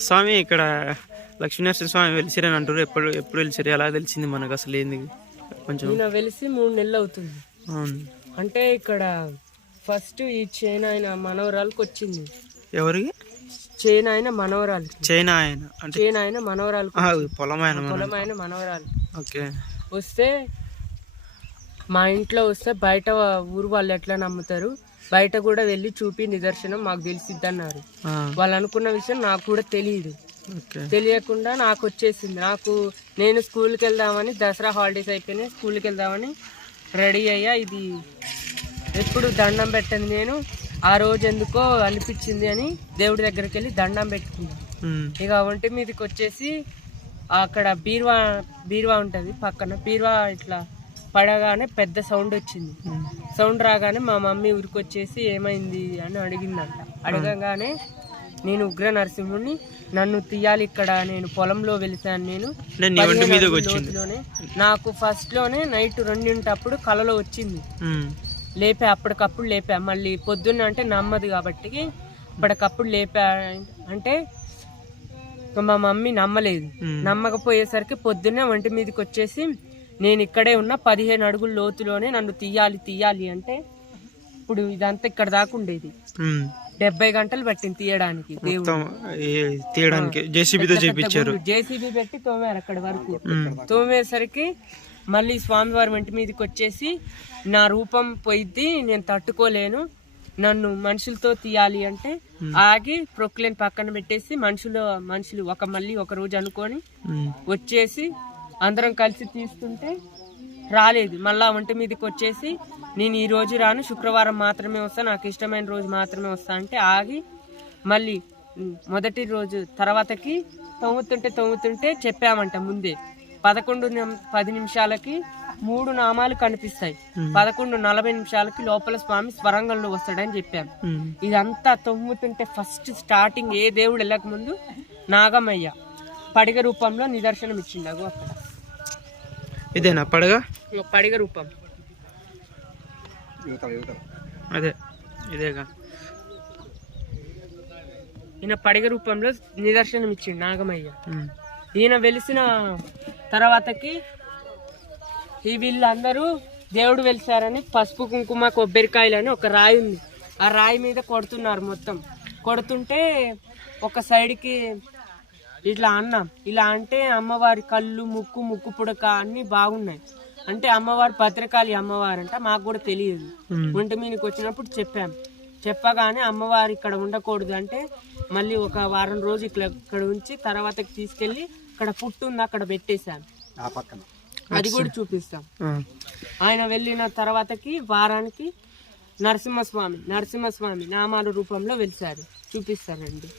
స్వామి ఇక్కడ లక్ష్మీనరసింహ స్వామి వెలిసిరని అంటారు. ఎప్పుడు ఎప్పుడు వెలిసిరు? ఎలా తెలిసింది మనకు అసలు ఏంది? కొంచెం. ఈయన వెలిసి మూడు నెలలు అవుతుంది. అవును. అంటే ఇక్కడ ఫస్ట్ ఈ చైనా ఆయన మనవరాలకు వచ్చింది. ఎవరికి చైనా ఆయన మనవరాలకి. చైనా ఆయన అంటే చైనా ఆయన మనవరాలకు ఆ, పొలం ఆయన మన- పొలం ఆయన మనవరాలు. ఓకే. వస్తే మా ఇంట్లో వస్తే బయట ఊరు వాళ్ళు ఎట్లా నమ్ముతారు? బయట కూడా వెళ్ళి చూపి నిదర్శనం మాకు తెలిసిద్ది అన్నారు ఆ, వాళ్ళు అనుకున్న విషయం నాకు కూడా తెలియదు తెలియకుండా నాకు వచ్చేసింది. నాకు నేను స్కూల్కి వెళ్దామని దసరా హాలిడేస్ అయిపోయినాయి స్కూల్కి వెళ్దామని రెడీ అయ్యా. ఇది ఎప్పుడు దండం పెట్టండి నేను. ఆ రోజు ఎందుకో అనిపించింది అని దేవుడి దగ్గరికి వెళ్ళి దండం పెట్టుకున్నాను. ఉమ్, ఇక ఒంటి మీదకి వచ్చేసి అక్కడ బీరువా బీరువా ఉంటుంది పక్కన. బీరువా ఇట్లా పడగానే పెద్ద సౌండ్ వచ్చింది. సౌండ్ రాగానే మా మమ్మీ ఊరికొచ్చేసి ఏమైంది అని అడిగిందంట. అడగగానే నేను ఉగ్ర నరసింహుడిని నన్ను తీయాలి ఇక్కడ నేను పొలంలో వెలిసాను నేను. నాకు ఫస్ట్లోనే నైట్ రెండింటప్పుడు కలలో వచ్చింది. లేపా అప్పటికప్పుడు లేపా. మళ్ళీ పొద్దున్న అంటే నమ్మదు కాబట్టి అప్పటికప్పుడు లేపా అంటే మా మమ్మీ నమ్మలేదు. నమ్మకపోయేసరికి పొద్దున్నే ఒంటి మీదకి వచ్చేసి నేను ఇక్కడే ఉన్న పదిహేను అడుగుల లోతులోనే నన్ను తీయాలి తీయాలి అంటే ఇప్పుడు ఇదంతా ఇక్కడ దాకా ఉండేది. డెబ్బై గంటలు పట్టింది తీయడానికి జేసీబీతో చేపించారు. జేసీబీ పెట్టి తోమారు అక్కడి వరకు. తోమేసరికి మళ్ళీ స్వామివారి ఇంటి మీదకి వచ్చేసి నా రూపం పోయిద్ది నేను తట్టుకోలేను. నన్ను మనుషులతో తీయాలి అంటే ఆగి ప్రొక్లేన్ పక్కన పెట్టేసి మనుషులు మనుషులు ఒక మళ్ళీ ఒక రోజు అనుకొని వచ్చేసి అందరం కలిసి తీస్తుంటే రాలేదు. మళ్ళా ఒంటి మీదకి వచ్చేసి నేను ఈ రోజు రాను శుక్రవారం మాత్రమే వస్తా నాకు ఇష్టమైన రోజు మాత్రమే వస్తా అంటే ఆగి మళ్ళీ మొదటి రోజు తర్వాతకి తవ్వుతుంటే తవ్వుతుంటే చెప్పామంట ముందే. పదకొండు పది నిమిషాలకి మూడు నామాలు కనిపిస్తాయి. పదకొండు నలభై నిమిషాలకి లోపల స్వామి స్వరంగంలో వస్తాడని చెప్పాను ఇదంతా తొమ్ముతుంటే ఫస్ట్ స్టార్టింగ్ ఏ దేవుడు వెళ్ళక ముందు నాగమయ్య పడిగ రూపంలో నిదర్శనం ఇచ్చిండు అగో అక్కడ. ఇదేనా పడగా? పడిగ రూపం. అదే ఇదేగా. ఈయన పడిగ రూపంలో నిదర్శనం ఇచ్చిండు నాగమయ్య. ఈయన వెలిసిన తర్వాతకి ఈ వీళ్ళందరూ దేవుడు వెలిసారని పసుపు కుంకుమ కొబ్బరికాయలు అని ఒక రాయి ఉంది. ఆ రాయి మీద కొడుతున్నారు మొత్తం. కొడుతుంటే ఒక సైడ్కి ఇట్లా అన్నాం. ఇలా అంటే అమ్మవారి కళ్ళు ముక్కు ముక్కు పుడక అన్ని బాగున్నాయి. అంటే అమ్మవారు భద్రకాళి అమ్మవారు అంట మాకు కూడా తెలియదు. ఒంటి మీదకి వచ్చినప్పుడు చెప్పాం. చెప్పగానే అమ్మవారు ఇక్కడ ఉండకూడదు అంటే మళ్ళీ ఒక వారం రోజు ఇక్కడ ఇక్కడ ఉంచి తర్వాతకి తీసుకెళ్ళి ఇక్కడ పుట్టు ఉంది అక్కడ పెట్టేశాం అది కూడా చూపిస్తాం. ఆయన వెళ్ళిన తర్వాతకి వారానికి నరసింహస్వామి నరసింహస్వామి నామాల రూపంలో వెలిసారు చూపిస్తారండి.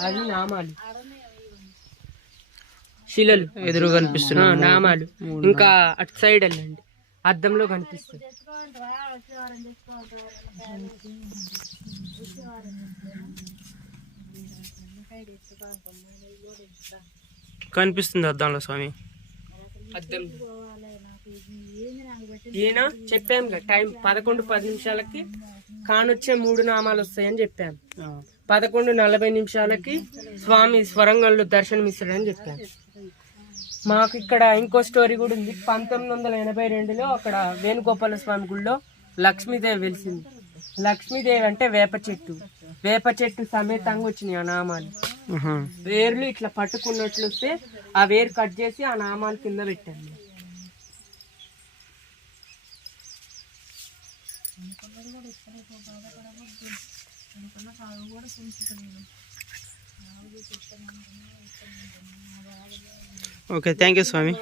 అవి నామాలు. శిలలు. ఎదురు కనిపిస్తున్నా నామాలు. ఇంకా అటు సైడ్ వెళ్ళండి. అద్దంలో కనిపిస్తుంది. కనిపిస్తుంది అద్దంలో స్వామి. అద్దం ఈయన చెప్పాం టైం పదకొండు పది నిమిషాలకి కానొచ్చే మూడు నామాలు వస్తాయని చెప్పాం. పదకొండు నలభై నిమిషాలకి స్వామి స్వరంగంలో దర్శనం ఇస్తాడని చెప్పాం. మాకు ఇక్కడ ఇంకో స్టోరీ కూడా ఉంది. పంతొమ్మిది వందల ఎనభై రెండులో అక్కడ వేణుగోపాల స్వామి గుడిలో లక్ష్మీదేవి వెలిసింది. లక్ష్మీదేవి అంటే వేప చెట్టు. వేప చెట్టు సమేతంగా వచ్చినాయి ఆ నామాలు. వేర్లు ఇట్లా పట్టుకున్నట్లు వస్తే ఆ వేరు కట్ చేసి ఆ నామాలు కింద పెట్టాను. Okay thank you Swamy